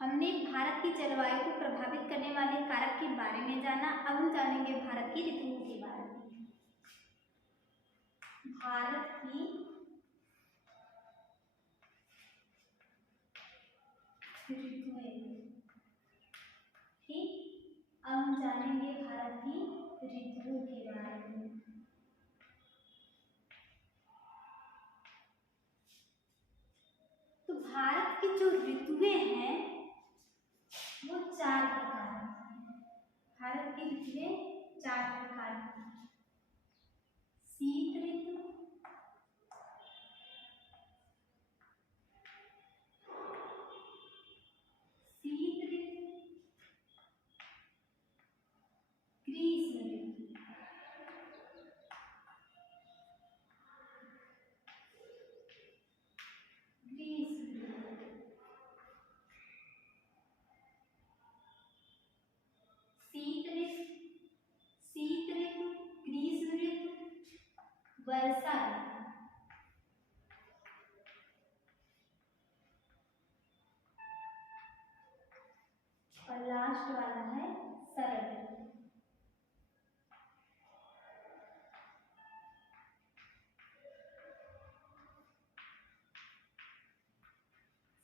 हमने भारत की जलवायु को प्रभावित करने वाले कारक के बारे में जाना। अब हम जानेंगे भारत की ऋतुओं के बारे में। भारत की ऋतुएं, ठीक। अब हम जानेंगे भारत की ऋतुओं के बारे में। तो भारत की जो ऋतुएं हैं वो 4 प्रकार की हैं। भारत की ऋतुएं 4 प्रकार की हैं। शीत ऋतु, शीत ऋतु, ग्रीष्म ऋतु, ग्रीष्म ऋतु, शीत ऋतु, शीत ऋतु, ग्रीष्म ऋतु, वर्षा ऋतु। और लास्ट वाला है शरद ऋतु।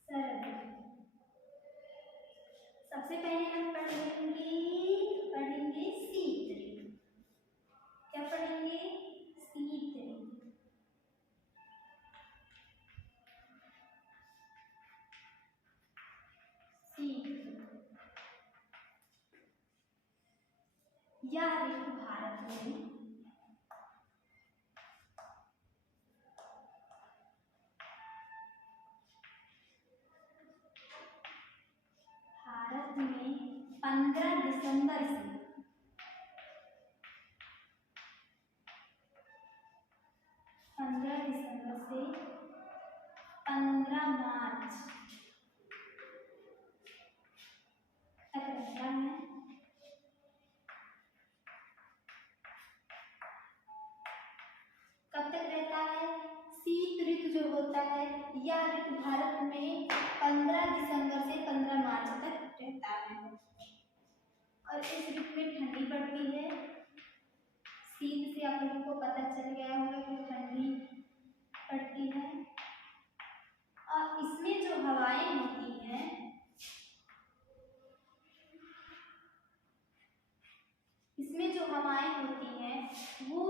शरद ऋतु सबसे पहले हम पढ़ेंगे शीत ऋतु। क्या पढ़ेंगे? शीत ऋतु। शीत ऋतु यह ऋतु भारत में भारत में 15 दिसंबर से 15 मार्च तक रहता है। कब तक रहता है? शीत ऋतु जो होता है यह ऋतु भारत में 15 दिसंबर से 15 मार्च तक रहता है। और इस ऋतु में ठंडी पड़ती है। शीत से आप लोगों को पता चल गया होगा कि ठंडी पड़ती है। और इसमें जो हवाएं होती हैं वो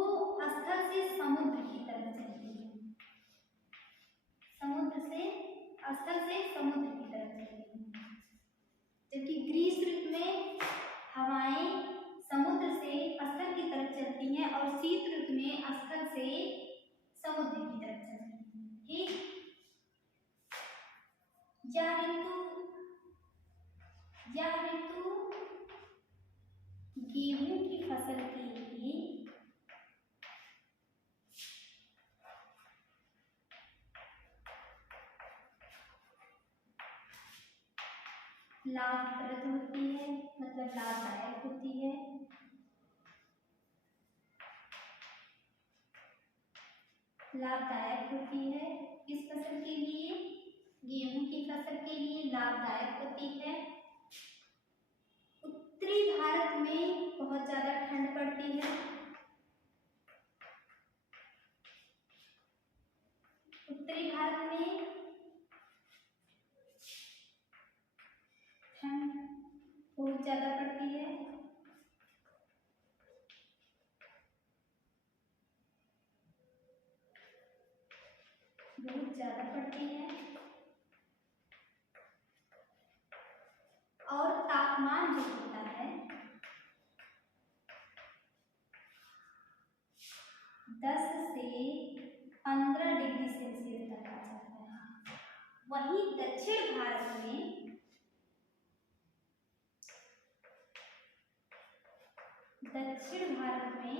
स्थल से समुद्र की तरफ चलती है। समुद्र से स्थल से समुद्र की तरफ चलती है। जबकि ग्रीष्म ऋतु में हवाएं समुद्र से स्थल की तरफ चलती हैं और शीत ऋतु में स्थल से समुद्र की तरफ चलती हैं। ठीक। यह ऋतु गेहूं की फसल के लिए लाभप्रद होती है, मतलब लाभदायक होती है। लाभदायक होती है किस फसल के लिए? गेहूं की फसल के लिए लाभदायक होती है। उत्तरी भारत में बहुत ज्यादा ठंड पड़ती है। उत्तरी भारत में ठंड बहुत ज्यादा पड़ती है। बहुत ज्यादा पड़ती है और तापमान जो होता है 10 से 15 डिग्री सेल्सियस तक आ जाता है। वहीं दक्षिण भारत में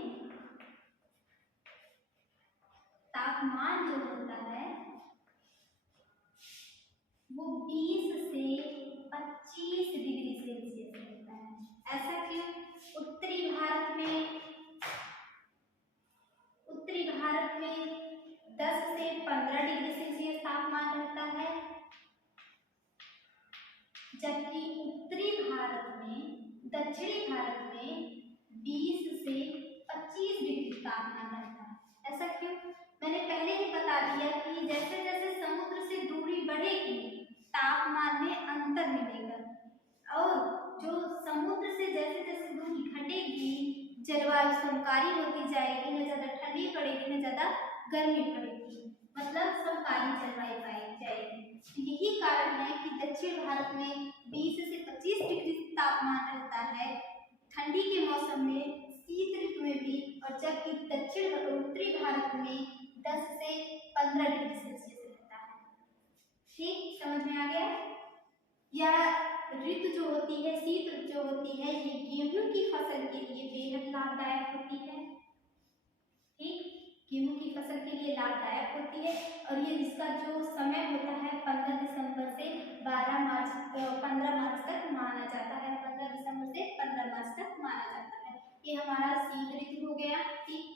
तापमान जो होता है वो 20 से 25 डिग्री सेल्सियस रहता है। ऐसा क्यों? उत्तरी भारत में 10 से 15 डिग्री सेल्सियस तापमान रहता है, जबकि उत्तरी भारत में, दक्षिणी भारत में 20 से 25 डिग्री तापमान रहता है। ऐसा क्यों? मैंने पहले ही बता दिया कि जैसे जैसे समुद्र से दूरी बढ़ेगी तापमान में अंतर मिलेगा, और जो समुद्र से जैसे जैसे दूरी घटेगी जलवायु समकारी होती जाएगी, न ज्यादा ठंडी पड़ेगी न ज्यादा गर्मी पड़ेगी, मतलब समकारी जलवायु पाई जाएगी। यही कारण है कि दक्षिण भारत में 20 से 25 डिग्री तापमान रहता है ठंडी के मौसम में, शीत ऋतु में भी, और जबकि उत्तरी भारत में 10 से 15 डिग्री सेल्सियस रहता है। ठीक, समझ में आ गया? यह ऋतु जो होती है, शीत ऋतु जो होती है, ये गेहूं की फसल के लिए बेहद लाभदायक होती है। ठीक, गेहूं की फसल के लिए लाभदायक होती है, और ये इसका जो समय होता है 15 दिसंबर से 15 मार्च तक माना जाता है। 15 दिसंबर से 15 मार्च तक माना जाता है। ये हमारा शीत ऋतु हो गया। ठीक,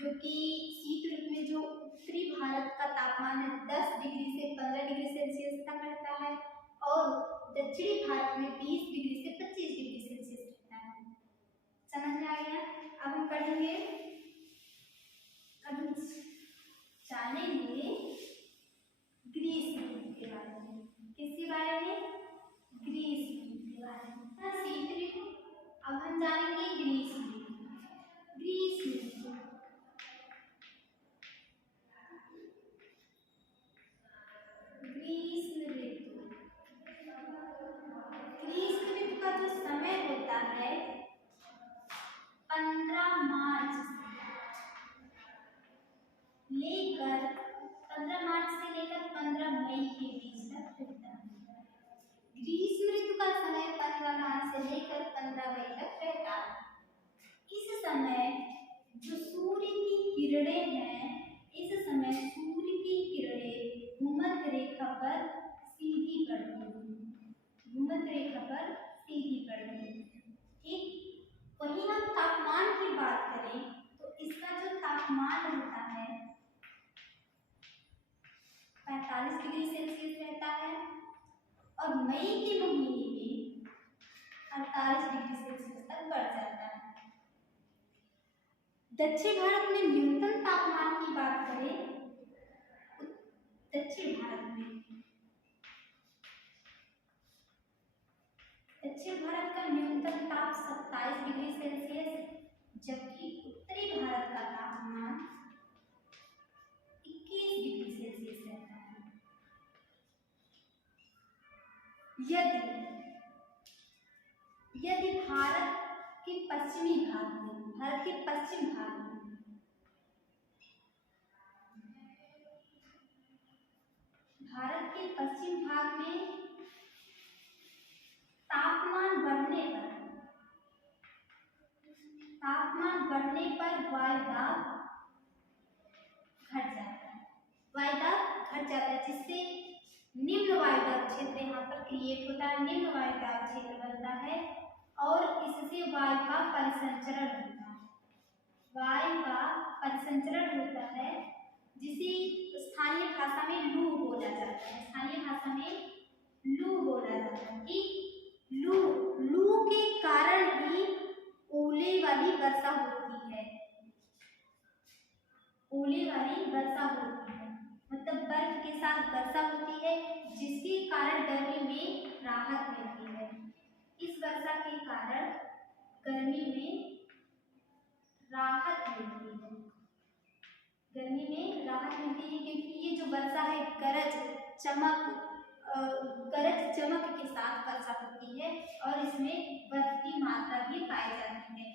जो कि शीत ऋतु में जो उत्तरी भारत का तापमान 10 डिग्री से 15 डिग्री सेल्सियस तक रहता है, और दक्षिणी भारत में 20 डिग्री से 25 डिग्री सेल्सियस रहता है। समझ में आ गया? अब हम पढ़ेंगे, अब हम जानेंगे ग्रीष्म ऋतु के बारे में। किसके बारे में? ग्रीष्म ऋतु के बारे में। शीत ऋतु, अब हम जानेंगे ग्रीष्म ऋतु। ग्रीष्म ऋतु, ग्रीष्म ऋतु, ग्रीष्म ऋतु का जो समय होता है 15 मार्च से लेकर 15 मई के बीच तक रहता है। ग्रीष्म ऋतु का समय 15 मार्च से लेकर 15 मई तक रहता है। इस समय जो सूर्य की किरणें हैं, इस समय सूर्य की किरणें भूमध्य रेखा पर सीधी पड़ती हैं, भूमध्य रेखा पर सीधी पड़ती हैं। ठीक, वहीं हम तापमान की बात करें तो इसका जो तापमान रहता है 45 डिग्री सेल्सियस रहता है, और मई के महीने में 48 डिग्री सेल्सियस तक बढ़ जाता है। दक्षिण भारत में न्यूनतम तापमान की बात करें, दक्षिण भारत का न्यूनतम ताप 27 डिग्री सेल्सियस, जबकि उत्तरी भारत का तापमान 21 डिग्री सेल्सियस रहता है। यदि भारत के पश्चिमी भाग में, भारत के पश्चिम भाग में तापमान बढ़ने पर वायुदाब घट जाता है, जिससे निम्न वायुदाब क्षेत्र यहाँ पर क्रिएट होता है, निम्न वायुदाब क्षेत्र बनता है, और इससे वायु का परिसंचरण होता है, जिसे स्थानीय भाषा में लू बोला जाता है। लू के कारण ही ओले वाली वर्षा होती है, मतलब बर्फ के साथ वर्षा होती है, जिसके कारण गर्मी में राहत मिलती है। इस वर्षा के कारण गर्मी में राहत मिलती है, क्योंकि ये जो वर्षा है गरज चमक के साथ वर्षा होती है, और इसमें बर्फ की मात्रा भी पाई जाती है।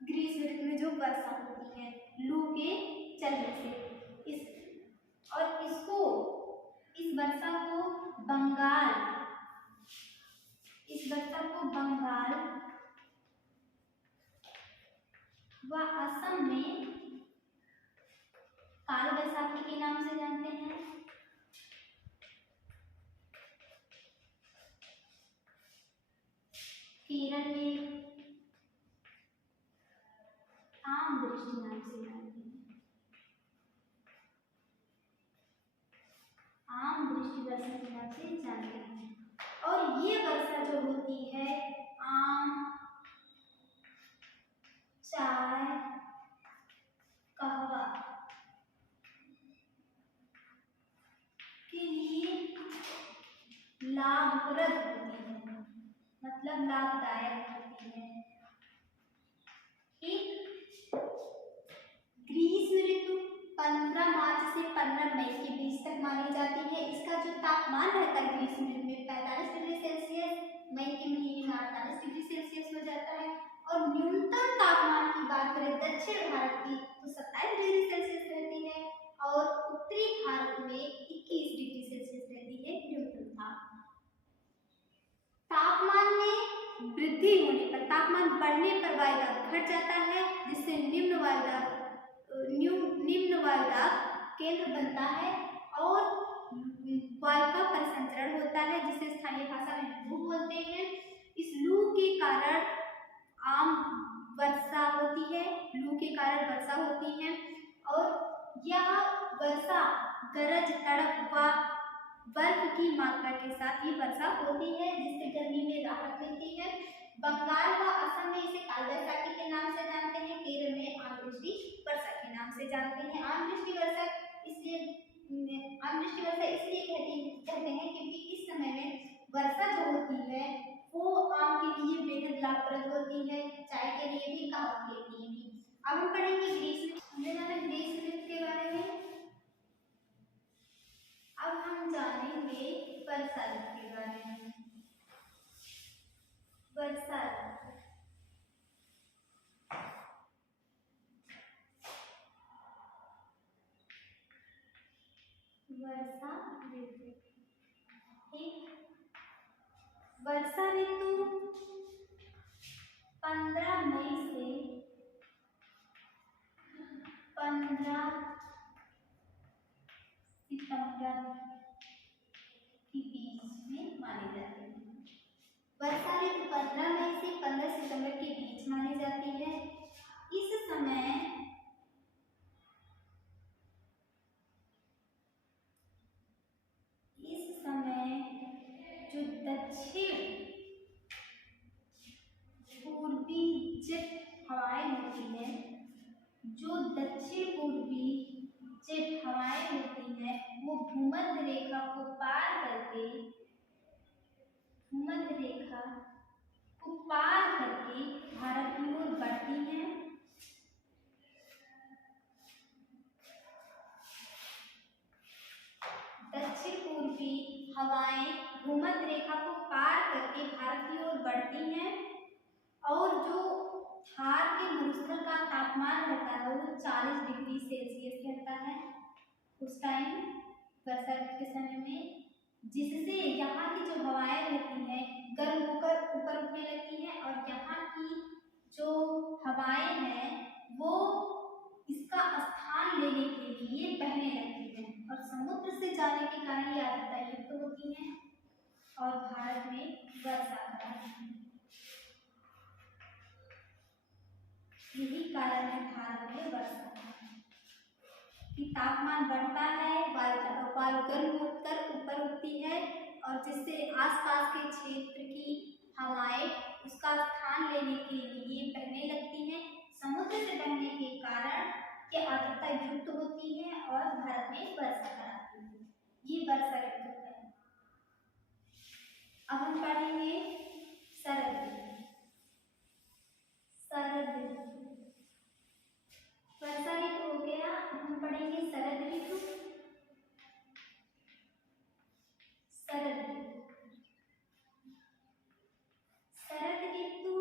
ग्रीष्म ऋतु में जो वर्षा होती है लू के चलने से, इस वर्षा को बंगाल व असम में काल बैसाखी के नाम से जानते हैं। केरल में आम वृष्टि नाम से जानते हैं। आम वृष्टि वर्षा के नाम से जानते हैं। लाभप्रद होती है, मतलब लाभदायक होती है। ठीक, ग्रीष्म ऋतु 15 मार्च से 15 मई के बीच तक मानी जाती है। इसका जो तापमान रहता है ग्रीष्म ऋतु में 45 डिग्री सेल्सियस, मई के महीने में 48 डिग्री सेल्सियस हो जाता है। और न्यूनतम तापमान की बात करें दक्षिण भारत की तो 27 डिग्री सेल्सियस रहती है और उत्तरी भारत में 21 डिग्री सेल्सियस रहती है न्यूनतम तापमान। तापमान में वृद्धि होने पर, तापमान बढ़ने पर वायुदाब घट जाता है, जिससे निम्न वायुदाब केंद्र बनता है और वायु का परिसंचरण होता है, जिसे स्थानीय भाषा में लू बोलते हैं। इस लू के कारण आम वर्षा होती है, लू के कारण वर्षा होती है और यह वर्षा गरज, तड़प व बर्फ की मात्रा के साथ ही वर्षा होती है, जिससे गर्मी में राहत मिलती है। बंगाल व असम में इसे काल वैसाखी के नाम से जानते हैं, केरल में आमदृष्टि वर्षा के नाम से जानते हैं। आमदृष्टि वर्षा इसलिए कहते हैं क्योंकि इस समय में वर्षा जो होती है वो आम के लिए बेहद लाभप्रद होती है, चाय के लिए भी, कहावत के लिए भी। अब हम पढ़ेंगे ग्रीष्म ऋतु के बारे में। अब हम जानेंगे वर्षा ऋतु के बारे में। वर्षा ऋतु, ठीक, वर्षा ऋतु 15 मई से 15 सितंबर के बीच में मानी जाती है। वर्षा ऋतु 15 मई से 15 सितंबर के बीच मानी जाती है। इस समय जो दक्षिण पूर्वी जेट हवाएं होती हैं, जो दक्षिण पूर्वी जेट हवाएं होती हैं वो भूमध्य रेखा को पार करके भारत की ओर बढ़ती हैं। दक्षिण पूर्वी हवाएं भूमध्य रेखा को पार करके भारत की ओर बढ़ती हैं और जो थार के मरुस्थल का तापमान रहता है वो 40 डिग्री सेल्सियस रहता है उस टाइम वर्षा ऋतु के समय में, जिससे यहाँ की जो हवाएं रहती हैं गर्म होकर ऊपर उठने लगती हैं और यहाँ की जो हवाएं हैं वो इसका स्थान लेने के लिए बहने लगती हैं और समुद्र से जाने के कारण ये आर्द्रता युक्त होती हैं और भारत में वर्षा कराती हैं। यही कारण है भारत में वर्षा कि तापमान बढ़ता है, वायु गर्म होकर ऊपर उठती है और जिससे आसपास के क्षेत्र की हवाएं उसका स्थान लेने के लिए बहने लगती हैं। समुद्र से बहने के कारण ये आर्द्रता युक्त होती है और भारत में वर्षा कराती है। ये वर्षा ऋतु है। अब हम पढ़ेंगे शरद ऋतु। शरद ऋतु, वर्षा ऋतु हो गया, हम पढ़ेंगे शरद ऋतु। शरद ऋतु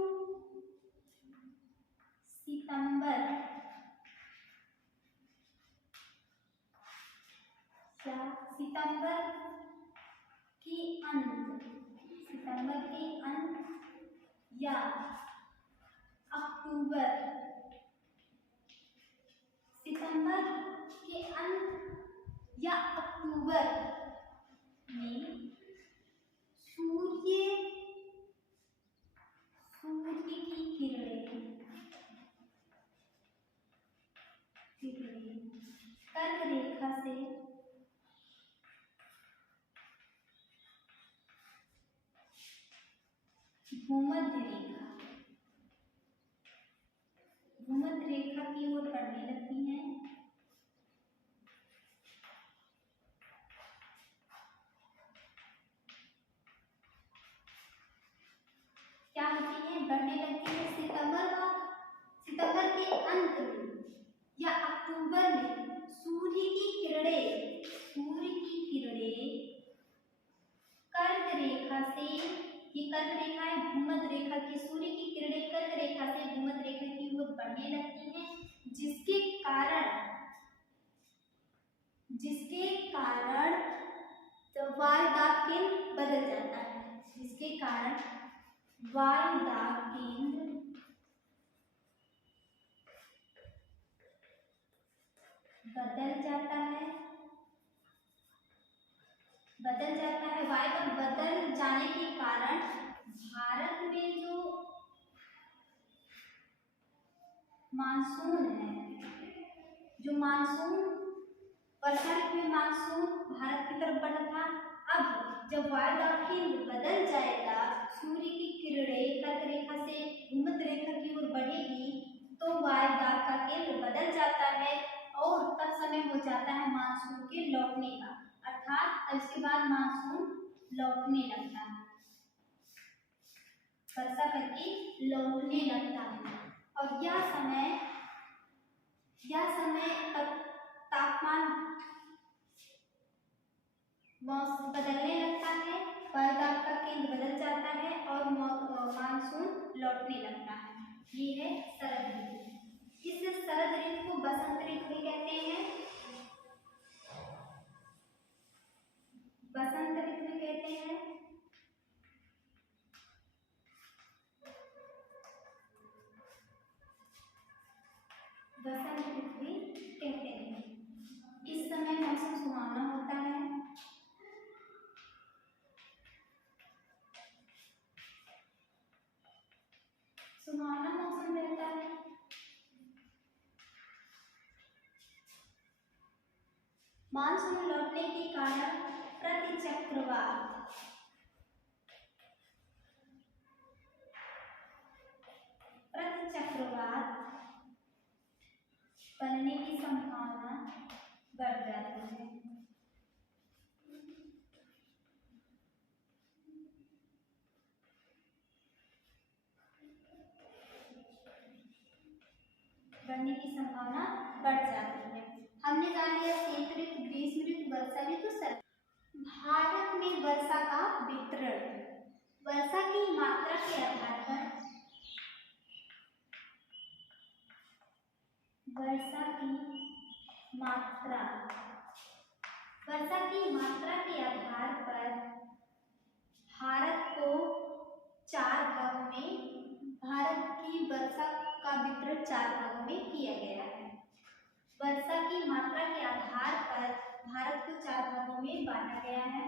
सितंबर के अंत या अक्टूबर, सितंबर के अंत या अक्टूबर में सूर्य की किरणें कर्क रेखा से भूमध्य रेखा की ओर बढ़ने लगती हैं। रेखा से, ये कर्क रेखा है, भूमध्य रेखा की, सूर्य की किरणें कर्क रेखा से भूमध्य रेखा की ओर बढ़ने लगती हैं, जिसके कारण वायुदाब केंद्र बदल जाता है, जिसके कारण वायुदाब केंद्र बदल जाता है। वायुदाब बदल जाने के कारण भारत में जो मानसून है, वर्षा ऋतु में मानसून भारत की तरफ बढ़ा था। अब जब वायुदाब केंद्र बदल जाएगा, सूर्य की किरणें कर्क रेखा से भूमध्य रेखा की ओर बढ़ेगी, तो वायुदाब का केंद्र बदल जाता है और तब समय हो जाता है मानसून के लौटने का, अर्थात इसके बाद मानसून लौटने लगता है, वर्षा करके लौटने लगता है। और यह समय तब तापमान बदलने लगता है, वायुदाब का केंद्र बदल जाता है और मानसून लौटने लगता है। ये है शरद ऋतु। इस शरद ऋतु को बसंत ऋतु भी कहते हैं, बसंत ऋतु कहते हैं। बसंत ऋतु भी कहते हैं। इस समय मौसम सुहावना होता है, सुहावना मौसम रहता है। मानसून लौटने के कारण प्रतिचक्रवात बनने की संभावना बढ़ जाती है। बढ़ने की संभावना बढ़ जाती है। हमने जान लिया शीत ऋतु, ग्रीष्म ऋतु, वर्षा ऋतु, शरद। भारत में वर्षा का वितरण, वर्षा की मात्रा के आधार पर वर्षा की मात्रा के आधार पर भारत को चार भागों में, भारत की वर्षा का वितरण चार भागों में किया गया है। वर्षा की मात्रा के आधार पर भारत को चार भागों में बांटा गया है।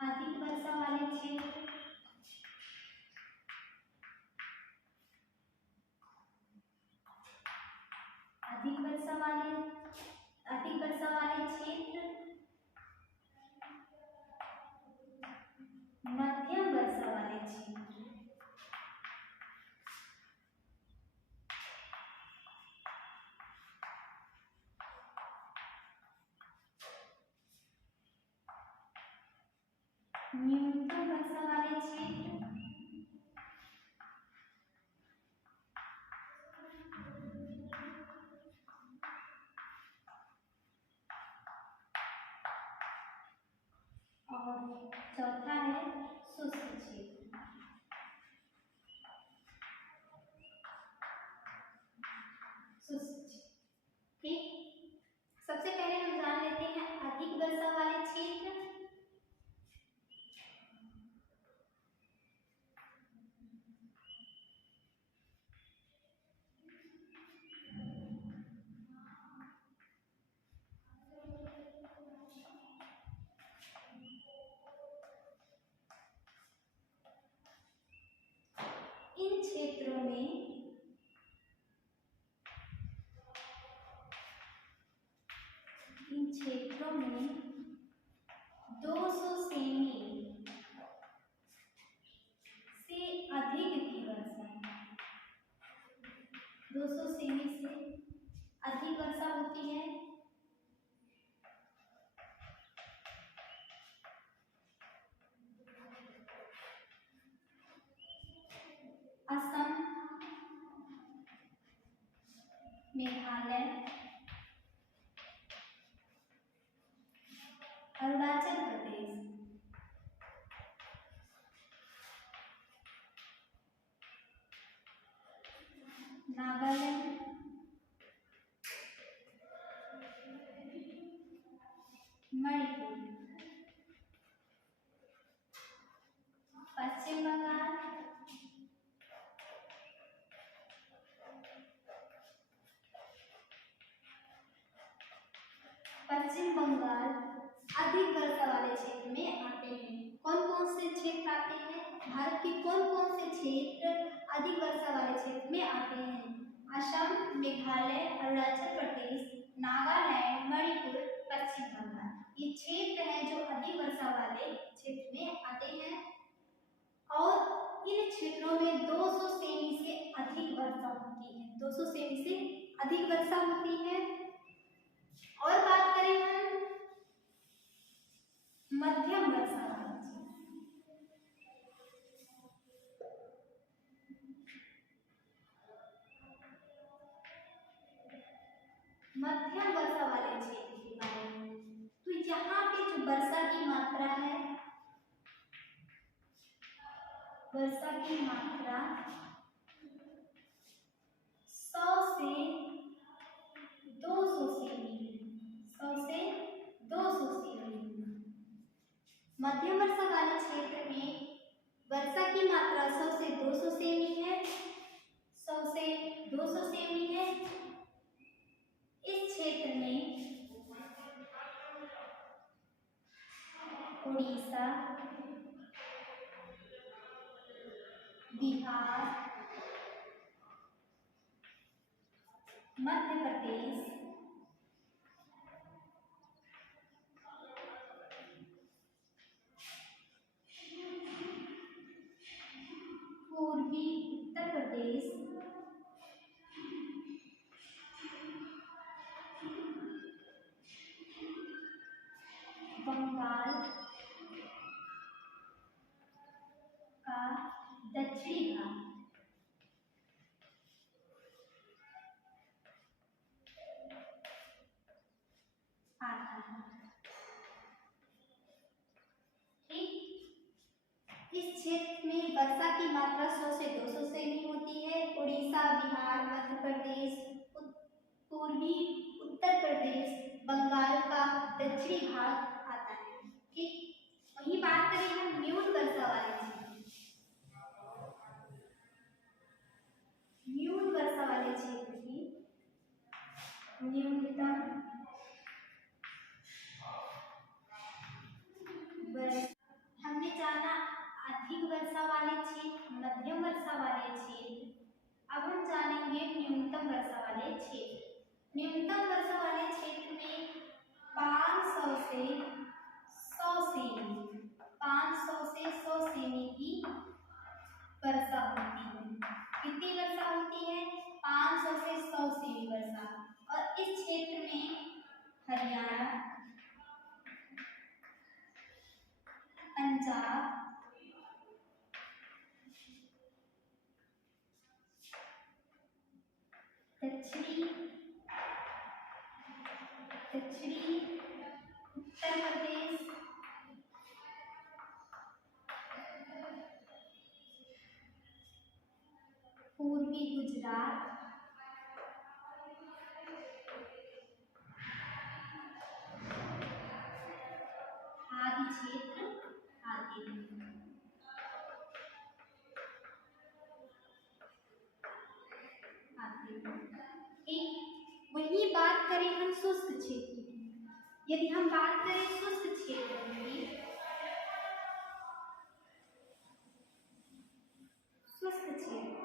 अधिक वर्षा वाले क्षेत्र, अधिक वर्षा वाले क्षेत्र, मध्यम वर्षा वाले क्षेत्र, न्यूनतम वर्षा वाले क्षेत्र, और चौथा है शुष्क क्षेत्र। ठीक, सबसे पहले हम जान लेते हैं अधिक वर्षा वाले क्षेत्र। इन क्षेत्रों में 200 सेमी से अधिक की वर्षा, 200 सेमी से अधिक वर्षा होती है। असम, मेघालय, अरुणाचल प्रदेश, नागालैंड, मणिपुर, पश्चिम बंगाल, अधिक वर्षा वाले क्षेत्र में आते हैं। कौन कौन से क्षेत्र आते हैं? भारत के कौन कौन से क्षेत्र अधिक वर्षा वाले क्षेत्र में आते हैं? असम, मेघालय, अरुणाचल प्रदेश, नागालैंड, मणिपुर, पश्चिम बंगाल, ये क्षेत्र हैं जो अधिक वर्षा वाले क्षेत्र में आते हैं और इन क्षेत्रों में 200 सेमी से अधिक वर्षा होती है। 200 सेमी से अधिक वर्षा होती है। और बात करें हम मध्यम वर्षा वाले क्षेत्र, मध्यम वर्षा वाले क्षेत्र के बारे में, तो यहाँ पे जो वर्षा की मात्रा है, वर्षा की मात्रा 100 से 200 सेमी, 100 से 200 सेमी। मध्यम वर्षा वाले क्षेत्र में वर्षा की मात्रा 100 से 200 सेमी है, 100 से 200 सेमी है। इस क्षेत्र में उड़ीसा, बिहार, मध्य प्रदेश, पूर्वी उत्तर प्रदेश, बंगाल का दक्षिणी भाग आता है। ठीक, इस क्षेत्र में वर्षा की मात्रा 100 से 200 सेमी होती है। उड़ीसा, बिहार, मध्य प्रदेश, पूर्वी उत्तर प्रदेश, बंगाल का दक्षिणी भाग आता है। ठीक, वही बात करें हम न्यून वर्षा वाले क्षेत्र, न्यून वर्षा वाले क्षेत्र की न्यूनतम हमने जाना अधिक वर्षा वाले क्षेत्र, मध्यम वर्षा वाले क्षेत्र। अब हम जानेंगे न्यूनतम वर्षा वाले क्षेत्र। न्यूनतम वर्षा वाले क्षेत्र में 500 से 100 सेमी, 500 से 100 सेमी की वर्षा होती है। कितनी वर्षा होती है? 500 से 100 सेमी वर्षा। और इस क्षेत्र में हरियाणा, पंजाब, दक्षिणी उत्तर प्रदेश, पूर्वी गुजरात, आदि क्षेत्र आते हैं। वही बात करें हम शुष्क क्षेत्र की, यदि हम बात करें शुष्क क्षेत्र की, शुष्क क्षेत्र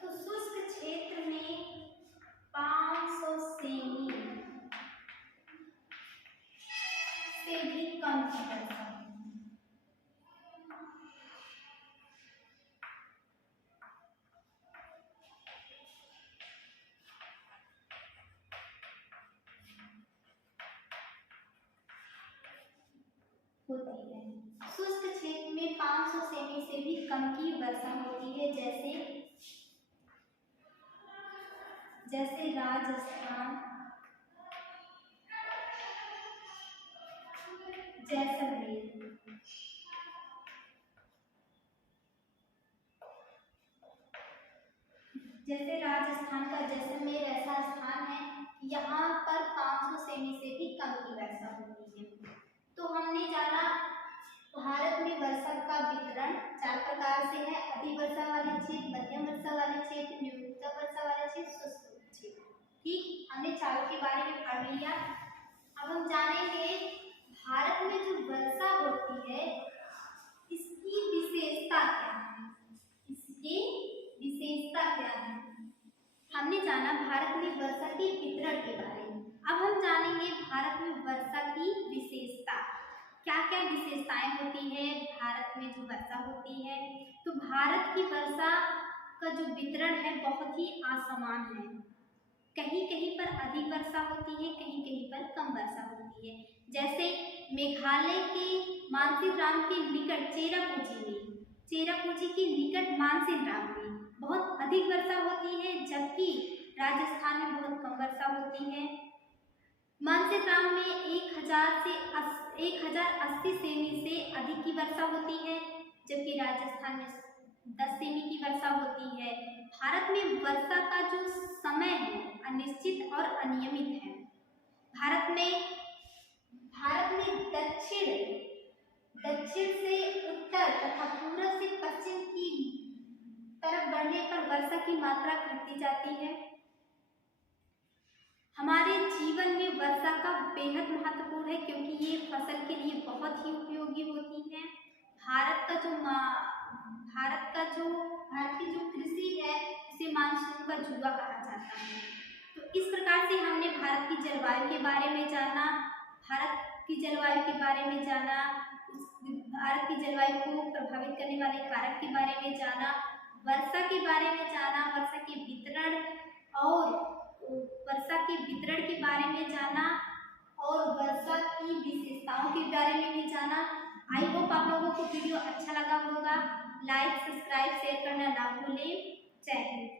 तो शुष्क क्षेत्र में 500 सेमी से भी कम की वर्षा होती है। शुष्क क्षेत्र में सेमी से भी कम की वर्षा होती है, जैसे राजस्थान, जैसलमेर। जैसे राजस्थान का जैसलमेर ऐसा स्थान है, यहाँ पर 500 सेमी से भी कम की वर्षा होती है। तो हमने जाना भारत में वर्षा का वितरण 4 प्रकार से है: अधिक वर्षा वाले क्षेत्र, मध्यम वर्षा वाले क्षेत्र, न्यूनतम वर्षा वाले क्षेत्र, शुष्क क्षेत्र। ठीक, हमने चारों के बारे में पढ़ लिया। अब हम जानेंगे भारत में जो वर्षा होती है इसकी विशेषता क्या है, इसकी विशेषता क्या है। हमने जाना भारत में वर्षा के वितरण के बारे में। अब हम जानेंगे भारत में वर्षा की विशेषता, क्या क्या विशेषताएं होती है भारत में जो वर्षा होती है। तो भारत की वर्षा का जो वितरण है बहुत ही असमान है, कहीं कहीं पर अधिक वर्षा होती है, कहीं कहीं पर कम वर्षा होती है। जैसे मेघालय के मानसिंराम के निकट चेरापूंजी के निकट मानसिंराम में बहुत अधिक वर्षा होती है, जबकि राजस्थान में बहुत कम वर्षा होती है। मानसिंराम में 1080 सेमी से अधिक की वर्षा होती है, जबकि राजस्थान में 10 सेमी की वर्षा होती है। भारत में वर्षा का जो समय है अनिश्चित और अनियमित है। भारत में दक्षिण से उत्तर तथा पूर्व से पश्चिम की तरफ बढ़ने पर वर्षा की मात्रा घटती जाती है। हमारे जीवन में वर्षा का बेहद महत्वपूर्ण है, क्योंकि ये फसल के लिए बहुत ही उपयोगी होती है। भारत की जो कृषि है उसे मानसून का जुआ कहा जाता है। तो इस प्रकार से हमने भारत की जलवायु के बारे में जाना, भारत की जलवायु को प्रभावित करने वाले कारक के बारे में जाना, वर्षा के बारे में जाना, वर्षा के वितरण के बारे में जाना और वर्षा की विशेषताओं के बारे में भी जाना। आई होप आप लोगों को वीडियो अच्छा लगा होगा। लाइक, सब्सक्राइब, शेयर करना ना भूलें। जय हिंद।